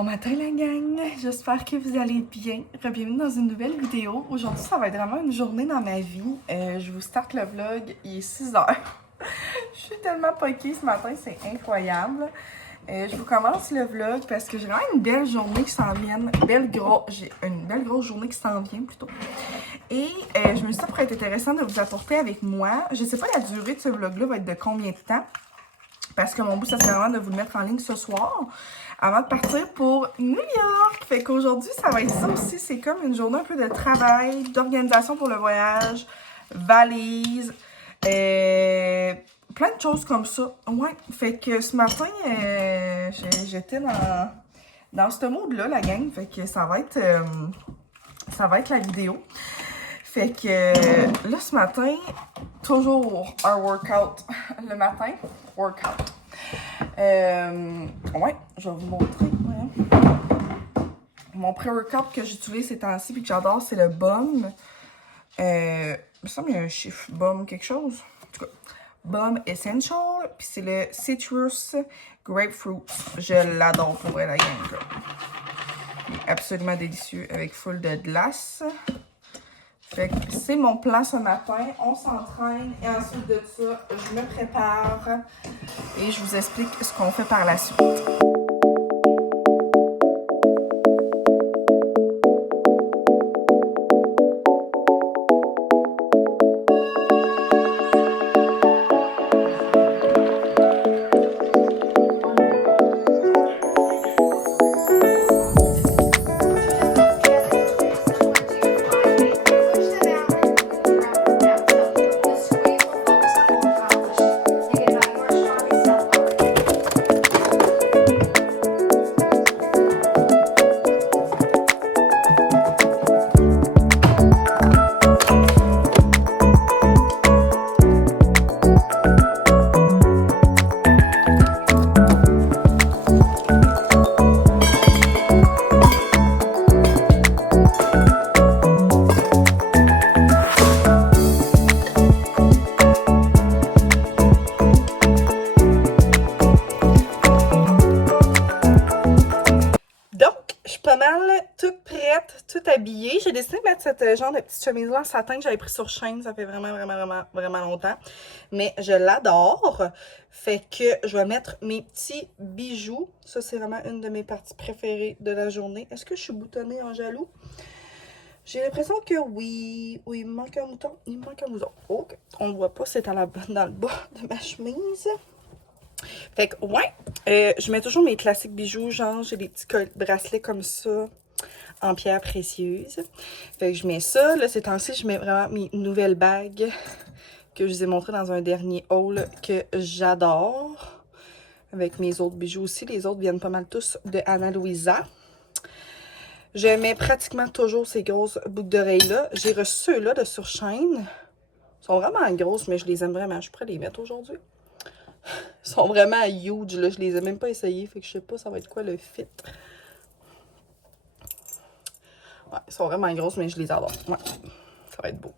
Bon matin la gang, j'espère que vous allez bien. Bienvenue dans une nouvelle vidéo. Aujourd'hui, ça va être vraiment une journée dans ma vie. Je vous starte le vlog, il est 6h. Je suis tellement poquée ce matin, c'est incroyable. Je vous commence le vlog parce que j'ai vraiment une belle journée qui s'en vient. J'ai une belle grosse journée qui s'en vient plutôt. Et je me suis dit que ça pourrait être intéressant de vous apporter avec moi. Je sais pas la durée de ce vlog-là va être de combien de temps. Parce que mon but, ça serait vraiment de vous le mettre en ligne ce soir avant de partir pour New York. Fait qu'aujourd'hui, ça va être ça aussi. C'est comme une journée un peu de travail, d'organisation pour le voyage, valise, plein de choses comme ça. Ouais, fait que ce matin, j'étais dans ce mood-là, la gang. Fait que ça va être la vidéo. Fait que là, ce matin, toujours un workout le matin. Workout. Ouais, je vais vous montrer. Ouais. Mon pré-workout que j'utilise ces temps-ci et que j'adore, c'est le BOM. Il me semble qu'il y a un chiffre BOM quelque chose. En tout cas, BOM Essential. Puis c'est le Citrus Grapefruit. Je l'adore pour vrai, la gang. Il est absolument délicieux avec full de glace. Fait que c'est mon plan ce matin. On s'entraîne et ensuite de ça, je me prépare et je vous explique ce qu'on fait par la suite. Toute prête, toute habillée. J'ai décidé de mettre cette genre de petite chemise-là en satin que j'avais pris sur Shein. Ça fait vraiment longtemps. Mais je l'adore. Fait que je vais mettre mes petits bijoux. Ça, c'est vraiment une de mes parties préférées de la journée. Est-ce que je suis boutonnée en jaloux? J'ai l'impression que oui. Oui, il me manque un bouton. Il me manque un bouton. Ok. On le voit pas, c'est dans le bas de ma chemise. Fait que, ouais. Je mets toujours mes classiques bijoux. Genre, j'ai des petits bracelets comme ça. En pierres précieuses. Fait que je mets ça. Là, ces temps-ci, je mets vraiment mes nouvelles bagues que je vous ai montrées dans un dernier haul que j'adore. Avec mes autres bijoux aussi. Les autres viennent pas mal tous de Ana Luisa. Je mets pratiquement toujours ces grosses boucles d'oreilles-là. J'ai reçu ceux-là de sur Shein. Ils sont vraiment grosses, mais je les aime vraiment. Je suis prête à les mettre aujourd'hui. Ils sont vraiment huge, là. Je les ai même pas essayés. Fait que je sais pas ça va être quoi le fit. Ouais, ils sont vraiment grosses, mais je les adore. Ouais, ça va être beau.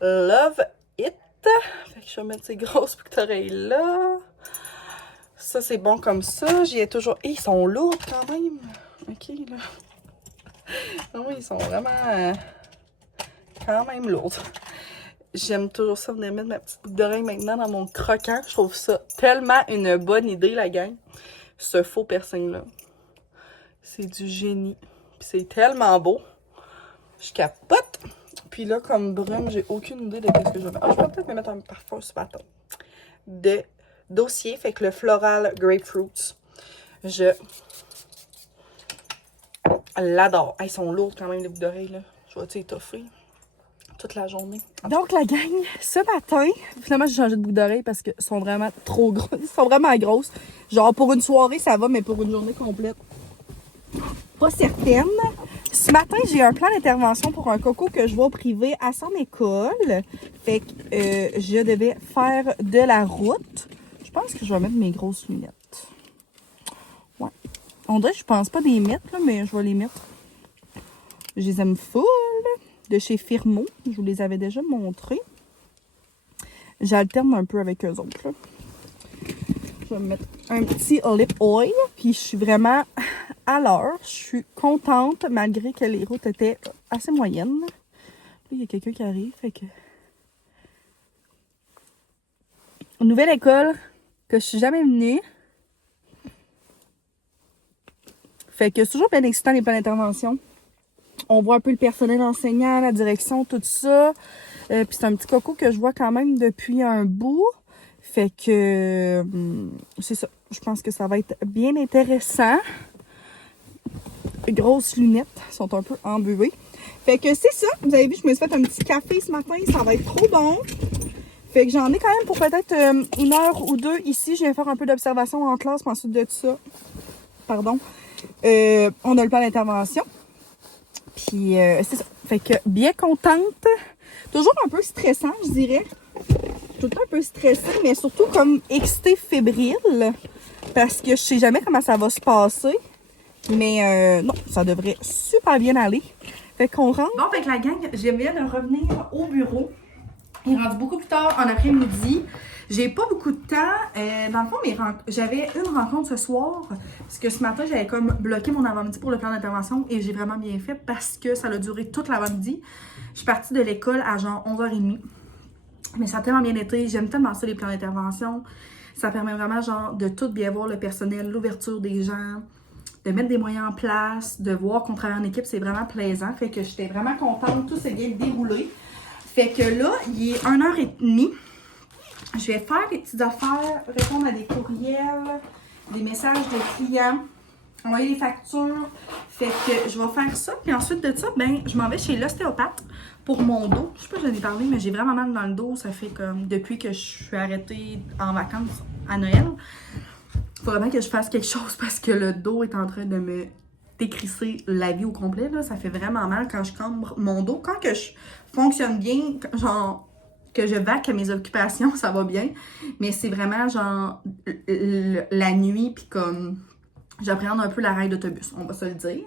Love it. Fait que je vais mettre ces grosses boucles d'oreilles-là. Ça, c'est bon comme ça. J'y ai toujours... Et ils sont lourds quand même. OK, là. Non, oui, ils sont vraiment... quand même lourds. J'aime toujours ça, venir mettre ma petite boucle d'oreille maintenant dans mon croquant. Je trouve ça tellement une bonne idée, la gang. Ce faux piercing-là. C'est du génie. Puis c'est tellement beau. Je capote. Puis là, comme brume, j'ai aucune idée de ce que je vais mettre. Ah, je vais peut-être me mettre un parfum ce matin. De dossier. Fait que le Floral Grapefruit. Je l'adore. Ah, ils sont lourds quand même, les boucles d'oreilles, là. Je vais étoffer toute la journée. Donc, la gang, ce matin, finalement, j'ai changé de boucle d'oreille parce qu'elles sont vraiment trop grosses. Ils sont vraiment grosses. Genre, pour une soirée, ça va, mais pour une journée complète, pas certaine. Ce matin, j'ai un plan d'intervention pour un coco que je vois au privé à son école. Fait que je devais faire de la route. Je pense que je vais mettre mes grosses lunettes. Ouais. On dirait que je pense pas les mettre, là, mais je vais les mettre. Je les aime full. De chez Firmo. Je vous les avais déjà montrés. J'alterne un peu avec eux autres, là. Je vais me mettre un petit lip oil. Puis je suis vraiment à l'heure. Je suis contente, malgré que les routes étaient assez moyennes. Là, il y a quelqu'un qui arrive, fait que... Nouvelle école que je suis jamais venue. Fait que c'est toujours bien excitant les plans d'intervention. On voit un peu le personnel enseignant, la direction, tout ça. Puis c'est un petit coco que je vois quand même depuis un bout. Fait que c'est ça. Je pense que ça va être bien intéressant. Les grosses lunettes sont un peu embuées. Fait que c'est ça. Vous avez vu, je me suis fait un petit café ce matin. Ça va être trop bon. Fait que j'en ai quand même pour peut-être 1 heure ou 2 ici. Je viens faire un peu d'observation en classe. Puis ensuite de ça, pardon, on a le plan d'intervention. Puis c'est ça. Fait que bien contente. Toujours un peu stressant, je dirais. Tout le temps un peu stressée, mais surtout comme excitée, fébrile. Parce que je sais jamais comment ça va se passer. Mais non, ça devrait super bien aller. Fait qu'on rentre. Bon, fait que la gang, je viens de revenir au bureau. Il est rendu beaucoup plus tard en après-midi. J'ai pas beaucoup de temps. Dans le fond, j'avais une rencontre ce soir. Parce que ce matin, j'avais comme bloqué mon avant-midi pour le plan d'intervention. Et j'ai vraiment bien fait parce que ça a duré toute l'avant-midi. Je suis partie de l'école à genre 11h30. Mais ça a tellement bien été. J'aime tellement ça, les plans d'intervention. Ça permet vraiment genre de tout bien voir le personnel, l'ouverture des gens, de mettre des moyens en place, de voir qu'on travaille en équipe. C'est vraiment plaisant. Fait que j'étais vraiment contente. Tout s'est bien déroulé. Fait que là, il est 1h30. Je vais faire des petites affaires, répondre à des courriels, des messages de clients, envoyer des factures. Fait que je vais faire ça. Puis ensuite de ça, ben, je m'en vais chez l'ostéopathe pour mon dos. Je sais pas si j'en ai parlé, mais j'ai vraiment mal dans le dos. Ça fait comme depuis que je suis arrêtée en vacances à Noël. Il faut vraiment que je fasse quelque chose parce que le dos est en train de me décrisser la vie au complet. Là. Ça fait vraiment mal quand je cambre mon dos. Quand que je fonctionne bien, genre que je vaque à mes occupations, ça va bien. Mais c'est vraiment genre la nuit, puis comme j'appréhende un peu la rail d'autobus, on va se le dire.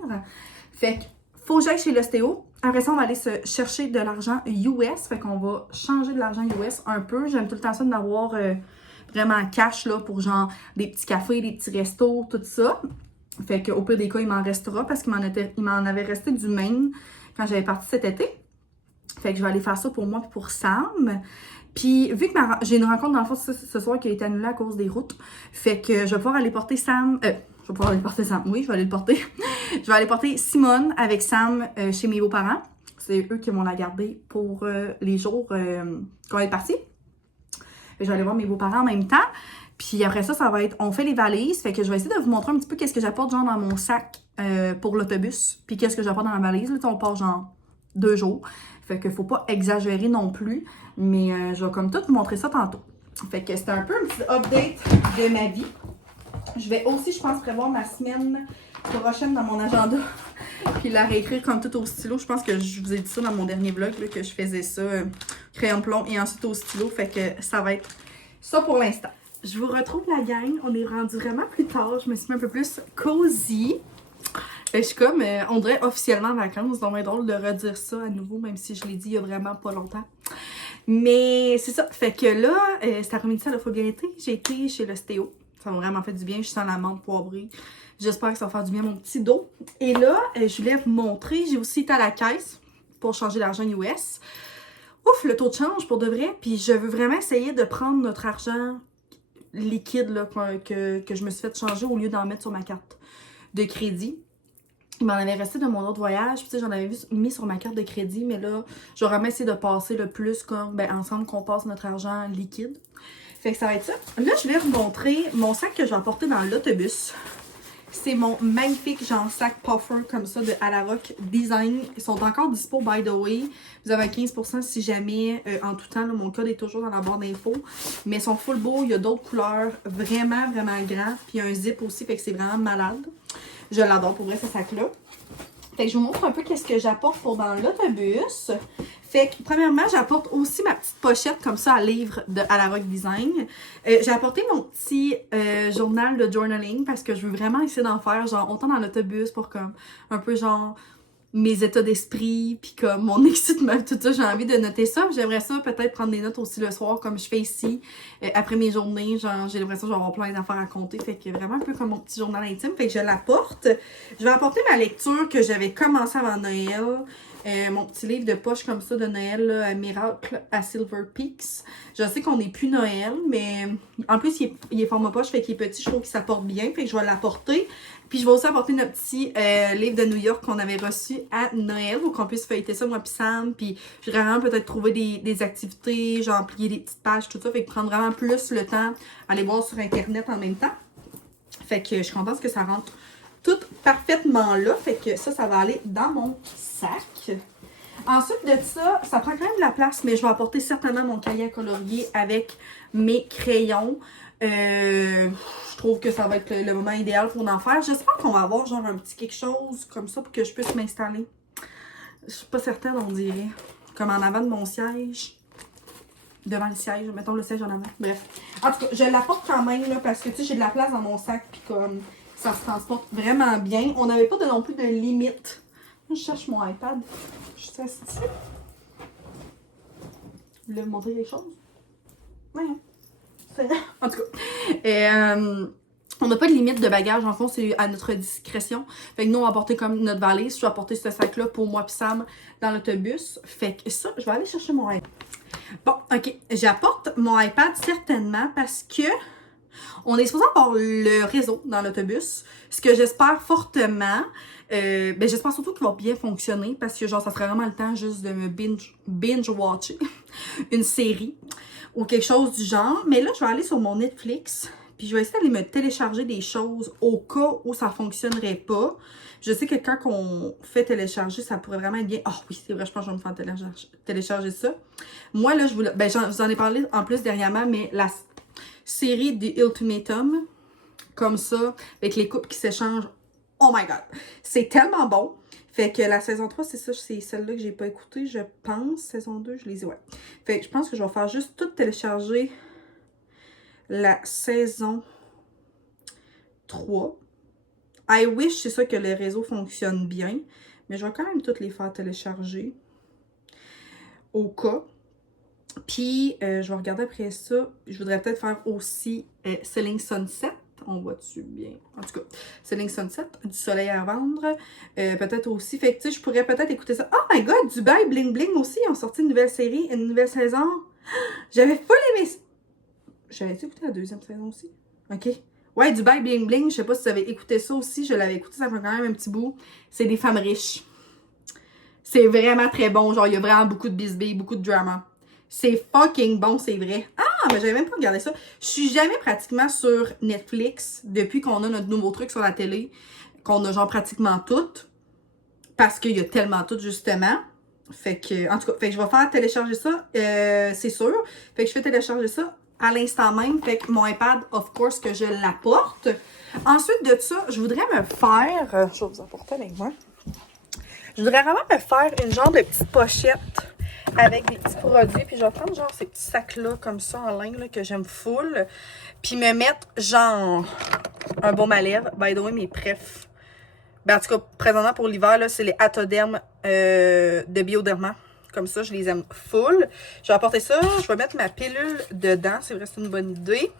Fait que faut que j'aille chez l'ostéo. Après ça, on va aller se chercher de l'argent US. Fait qu'on va changer de l'argent US un peu. J'aime tout le temps ça d'avoir vraiment cash là, pour genre des petits cafés, des petits restos, tout ça. Fait qu'au pire des cas, il m'en restera parce qu'il m'en avait resté du Maine quand j'avais parti cet été. Fait que je vais aller faire ça pour moi et pour Sam. Puis, vu que j'ai une rencontre dans le fond ce soir qui a été annulée à cause des routes, fait que je vais pouvoir aller porter Sam. Je vais pouvoir aller porter Sam. Oui, je vais aller le porter. Je vais aller porter Simone avec Sam chez mes beaux-parents. C'est eux qui vont la garder pour les jours qu'on est parti. Je vais aller voir mes beaux-parents en même temps. Puis après ça, ça va être, on fait les valises. Fait que je vais essayer de vous montrer un petit peu qu'est-ce que j'apporte genre dans mon sac pour l'autobus. Puis qu'est-ce que j'apporte dans ma valise. Là, on part genre 2 jours. Fait que faut pas exagérer non plus. Mais je vais comme tout vous montrer ça tantôt. Fait que c'est un peu un petit update de ma vie. Je vais aussi, je pense, prévoir ma semaine prochaine dans mon agenda. Puis la réécrire comme tout au stylo. Je pense que je vous ai dit ça dans mon dernier vlog, là, que je faisais ça, crayon de plomb et ensuite au stylo. Fait que ça va être ça pour l'instant. Je vous retrouve la gang. On est rendu vraiment plus tard. Je me suis mis un peu plus cosy. Je suis comme, on dirait officiellement en vacances. Donc, c'est drôle de redire ça à nouveau, même si je l'ai dit il y a vraiment pas longtemps. Mais c'est ça. Fait que là, cet après-midi, ça a bien été. J'ai été chez l'ostéo. Ça m'a vraiment fait du bien. Je sens la menthe poivrée. J'espère que ça va faire du bien à mon petit dos. Et là, je voulais vous montrer. J'ai aussi été à la caisse pour changer l'argent US. Ouf, le taux de change pour de vrai. Puis je veux vraiment essayer de prendre notre argent liquide là, que je me suis fait changer au lieu d'en mettre sur ma carte de crédit. Il m'en avait resté de mon autre voyage. Puis, j'en avais mis sur ma carte de crédit. Mais là, je vais vraiment essayer de passer le plus comme ensemble qu'on passe notre argent liquide. Fait que ça va être ça. Là, je vais vous montrer mon sac que j'ai emporté dans l'autobus. C'est mon magnifique genre sac puffer comme ça de Alarock Design. Ils sont encore dispo by the way. Vous avez 15% si jamais en tout temps. Là, mon code est toujours dans la barre d'infos. Mais ils sont full beaux. Il y a d'autres couleurs vraiment, vraiment grands. Puis il y a un zip aussi. Fait que c'est vraiment malade. Je l'adore pour vrai ce sac-là. Fait que je vous montre un peu qu'est-ce que j'apporte pour dans l'autobus. Fait que, premièrement, j'apporte aussi ma petite pochette comme ça à livre de Alarock Design. J'ai apporté mon petit journal de journaling parce que je veux vraiment essayer d'en faire, genre, autant dans l'autobus pour comme, un peu genre, mes états d'esprit, puis comme mon excitement, tout ça, j'ai envie de noter ça. J'aimerais ça peut-être prendre des notes aussi le soir, comme je fais ici, après mes journées, genre j'ai l'impression que je vais avoir plein d'affaires à compter, fait que vraiment un peu comme mon petit journal intime, fait que je l'apporte. Je vais apporter ma lecture que j'avais commencé avant Noël, mon petit livre de poche comme ça de Noël, là, Miracle à Silver Peaks. Je sais qu'on n'est plus Noël, mais en plus il est format poche, fait qu'il est petit, je trouve qu'il s'apporte bien, fait que je vais l'apporter. Puis je vais aussi apporter notre petit livre de New York qu'on avait reçu à Noël pour qu'on puisse feuilleter ça, moi puis Sam. Puis je vais vraiment peut-être trouver des activités, genre plier des petites pages, tout ça. Fait que prendre vraiment plus le temps à aller voir sur Internet en même temps. Fait que je suis contente que ça rentre tout parfaitement là. Fait que ça va aller dans mon sac. Ensuite de ça, ça prend quand même de la place, mais je vais apporter certainement mon cahier à colorier avec mes crayons. Je trouve que ça va être le moment idéal pour en faire. J'espère qu'on va avoir genre un petit quelque chose comme ça pour que je puisse m'installer. Je suis pas certaine, on dirait. Comme en avant de mon siège. Devant le siège, mettons le siège en avant. Bref. En tout cas, je l'apporte quand même là, parce que tu sais, j'ai de la place dans mon sac puis comme ça se transporte vraiment bien. On n'avait pas non plus de limite. Je cherche mon iPad. Je suis assise. Vous voulez me montrer quelque chose? Oui. En tout cas, on n'a pas de limite de bagages. En fond, c'est à notre discrétion. Fait que nous, on va porter comme notre valise. Je vais apporter ce sac-là pour moi et Sam dans l'autobus. Fait que ça, je vais aller chercher mon iPad. Bon, OK. J'apporte mon iPad certainement parce que on est supposé avoir le réseau dans l'autobus. Ce que j'espère fortement. J'espère surtout qu'il va bien fonctionner parce que genre, ça serait vraiment le temps juste de me binge-watcher une série ou quelque chose du genre. Mais là, je vais aller sur mon Netflix, puis je vais essayer d'aller me télécharger des choses au cas où ça fonctionnerait pas. Je sais que quand on fait télécharger, ça pourrait vraiment être bien. Oh oui, c'est vrai, je pense que je vais me faire télécharger ça. Moi, là, je vous en ai parlé en plus dernièrement, mais la série The Ultimatum, comme ça, avec les couples qui s'échangent, oh my god, c'est tellement bon. Fait que la saison 3, c'est ça, c'est celle-là que j'ai pas écoutée, je pense. Saison 2, je les ai, ouais. Fait que je pense que je vais faire juste tout télécharger la saison 3. I wish, c'est ça, que le réseau fonctionne bien. Mais je vais quand même toutes les faire télécharger. Au cas. Puis, je vais regarder après ça. Je voudrais peut-être faire aussi Selling Sunset. On voit dessus bien. En tout cas, Selling Sunset, du soleil à vendre. Peut-être aussi. Fait que tu sais, je pourrais peut-être écouter ça. Oh my god, Dubaï Bling Bling aussi. Ils ont sorti une nouvelle série, une nouvelle saison. J'avais full aimé ça. J'avais écouté la deuxième saison aussi. OK. Ouais, Dubaï Bling Bling. Je sais pas si vous avez écouté ça aussi. Je l'avais écouté, ça fait quand même un petit bout. C'est des femmes riches. C'est vraiment très bon. Genre, il y a vraiment beaucoup de bisbilles, beaucoup de drama. C'est fucking bon, c'est vrai. Ah, mais j'avais même pas regardé ça. Je suis jamais pratiquement sur Netflix depuis qu'on a notre nouveau truc sur la télé, qu'on a genre pratiquement tout. Parce qu'il y a tellement tout, justement. Fait que, en tout cas, fait que je vais faire télécharger ça, c'est sûr. Fait que je fais télécharger ça à l'instant même. Fait que mon iPad, of course, que je l'apporte. Ensuite de ça, je voudrais me faire... je vais vous apporter avec moi. Je voudrais vraiment me faire une genre de petite pochette avec des petits produits. Puis je vais prendre genre ces petits sacs-là comme ça en ligne là, que j'aime full. Puis me mettre genre un baume à lèvres. By the way, mes préf. Ben, en tout cas, présentement pour l'hiver, là, c'est les Atoderm de Bioderma. Comme ça, je les aime full. Je vais apporter ça. Je vais mettre ma pilule dedans. C'est vrai, c'est une bonne idée.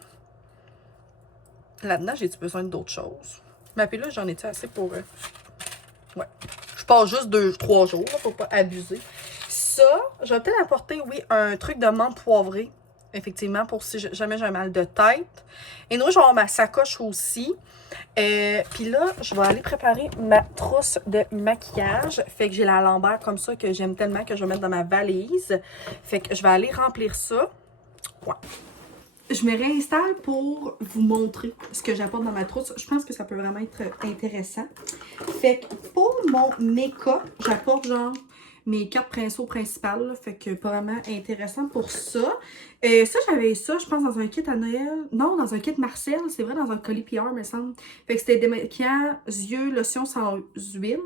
Là-dedans, j'ai-tu besoin d'autres choses? Ma pilule, j'en ai-tu assez pour... Ouais. Je passe juste 2-3 jours, là, pour pas abuser. Ça, je vais peut-être apporter, oui, un truc de menthe poivrée. Effectivement, pour si jamais j'ai un mal de tête. Et nous, je vais avoir ma sacoche aussi. Puis là, je vais aller préparer ma trousse de maquillage. Fait que j'ai la Lambert comme ça que j'aime tellement que je vais mettre dans ma valise. Fait que je vais aller remplir ça. Ouais. Je me réinstalle pour vous montrer ce que j'apporte dans ma trousse. Je pense que ça peut vraiment être intéressant. Fait que pour mon make-up, j'apporte genre mes 4 pinceaux principales. Là, fait que pas vraiment intéressant pour ça. Ça, j'avais ça, je pense, dans un kit à Noël. Non, dans un kit Marcel. C'est vrai, dans un colis PR, me semble. Fait que c'était démaquillant, yeux, lotion sans huile.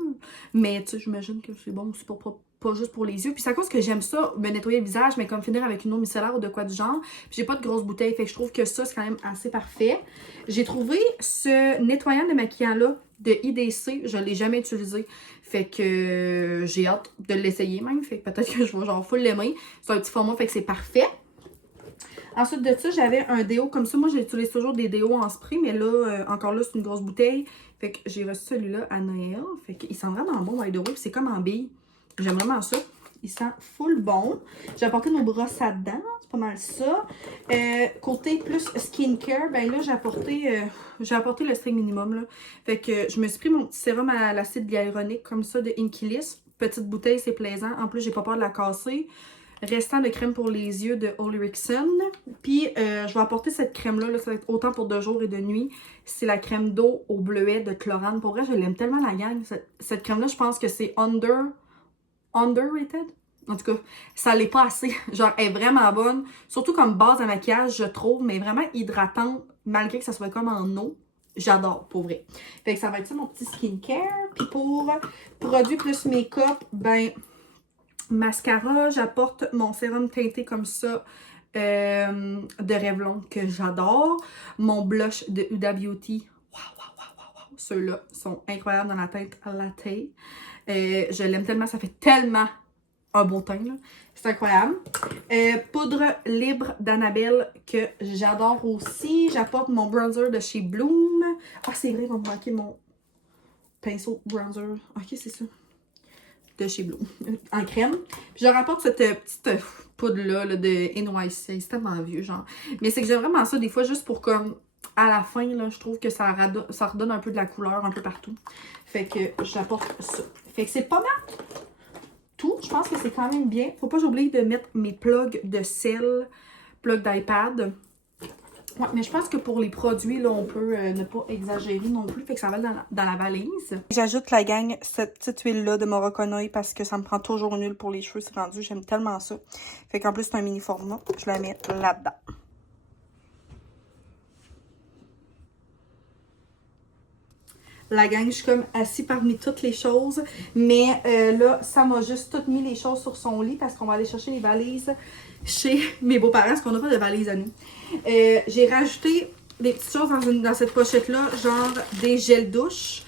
Mais tu sais, j'imagine que c'est bon aussi pour pas pas juste pour les yeux. Puis c'est à cause que j'aime ça, me nettoyer le visage, mais comme finir avec une eau micellaire ou de quoi du genre. Puis j'ai pas de grosse bouteille, fait que je trouve que ça, c'est quand même assez parfait. J'ai trouvé ce nettoyant démaquillant-là de IDC, je l'ai jamais utilisé. Fait que j'ai hâte de l'essayer même. Fait que peut-être que je vais genre full l'aimer. C'est un petit format, fait que c'est parfait. Ensuite de ça, j'avais un déo comme ça. Moi, j'utilise toujours des déos en spray, mais là, encore là, c'est une grosse bouteille. Fait que j'ai reçu celui-là à Noël. Fait qu'il sent vraiment bon, by the way. Puis c'est comme en bille. J'aime vraiment ça. Il sent full bon. J'ai apporté nos brosses à dents. C'est pas mal ça. Côté plus skincare, ben là, j'ai apporté le strict minimum, là. Fait que je me suis pris mon petit sérum à l'acide hyaluronique comme ça de Inkilis. Petite bouteille, c'est plaisant. En plus, j'ai pas peur de la casser. Restant de crème pour les yeux de Olrickson. Puis, je vais apporter cette crème-là. Là, ça va être autant pour de jour et de nuit. C'est la crème d'eau au bleuet de Chlorane. Pour vrai, je l'aime tellement, la gang. Cette crème-là, je pense que c'est underrated. En tout cas, ça l'est pas assez. Genre, elle est vraiment bonne. Surtout comme base à maquillage, je trouve. Mais vraiment hydratante, malgré que ça soit comme en eau. J'adore, pour vrai. Fait que ça va être ça, mon petit skincare. Puis pour produits plus make-up, ben... mascara, j'apporte mon sérum teinté comme ça de Revlon que j'adore. Mon blush de Huda Beauty. Wow. Ceux-là sont incroyables dans la teinte latte. Je l'aime tellement, ça fait tellement un beau teint, là. C'est incroyable. Poudre libre d'Annabelle que j'adore aussi. J'apporte mon bronzer de chez Bloom. Ah, c'est vrai, il va me manquer mon pinceau bronzer. Ok, c'est ça. De chez Bloom, en crème. Puis je rapporte cette petite poudre-là là, de NYC. C'est tellement vieux, genre. Mais c'est que j'aime vraiment ça, des fois, juste pour comme, à la fin, là, je trouve que ça redonne un peu de la couleur un peu partout. Fait que j'apporte ça. Fait que c'est pas mal tout. Je pense que c'est quand même bien. Faut pas que j'oublie de mettre mes plugs de sel, plugs d'iPad. Ouais, mais je pense que pour les produits, là, on peut ne pas exagérer non plus. Fait que ça va dans la valise. J'ajoute la gang, cette petite huile-là de Morocco parce que ça me prend toujours une huile pour les cheveux. C'est rendu, j'aime tellement ça. Fait qu'en plus, c'est un mini format. Je la mets là-dedans. La gang, je suis comme assise parmi toutes les choses. Mais là, ça m'a juste tout mis les choses sur son lit parce qu'on va aller chercher les valises chez mes beaux-parents parce qu'on n'a pas de valise à nous. J'ai rajouté des petites choses dans cette pochette-là, genre des gels douche,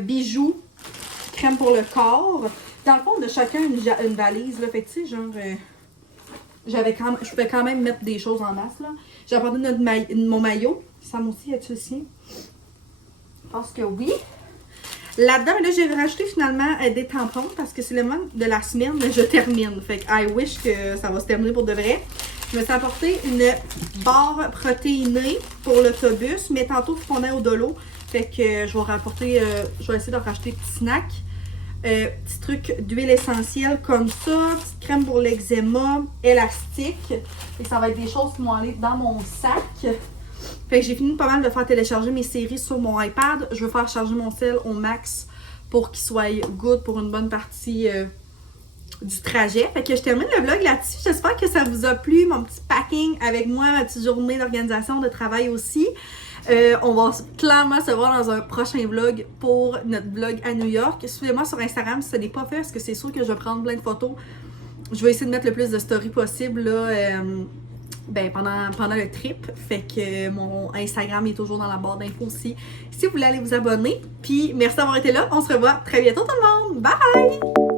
bijoux, crème pour le corps. Dans le fond, de chacun une valise, là. Fait que tu sais, genre, je pouvais quand même mettre des choses en masse, là. J'ai apporté mon maillot. Sam aussi, y a-tu le sien? Je pense que oui. Là-dedans, là, j'ai rajouté finalement des tampons parce que c'est le moment de la semaine, je termine. Fait que I wish que ça va se terminer pour de vrai. Je me suis apporté une barre protéinée pour l'autobus, mais tantôt, il faut qu'on aille au dolo. Fait que je vais rapporter, je vais essayer de racheter des petits snacks. Petit truc d'huile essentielle comme ça, petite crème pour l'eczéma, élastique. Et ça va être des choses qui vont aller dans mon sac. Fait que j'ai fini pas mal de faire télécharger mes séries sur mon iPad. Je veux faire charger mon cell au max pour qu'il soit good pour une bonne partie du trajet. Fait que je termine le vlog là-dessus. J'espère que ça vous a plu, mon petit packing avec moi, ma petite journée d'organisation de travail aussi. On va clairement se voir dans un prochain vlog pour notre vlog à New York. Suivez-moi sur Instagram si ce n'est pas fait, parce que c'est sûr que je vais prendre plein de photos. Je vais essayer de mettre le plus de stories possible là, pendant le trip. Fait que mon Instagram est toujours dans la barre d'infos aussi si vous voulez aller vous abonner. Puis merci d'avoir été là. On se revoit très bientôt tout le monde. Bye!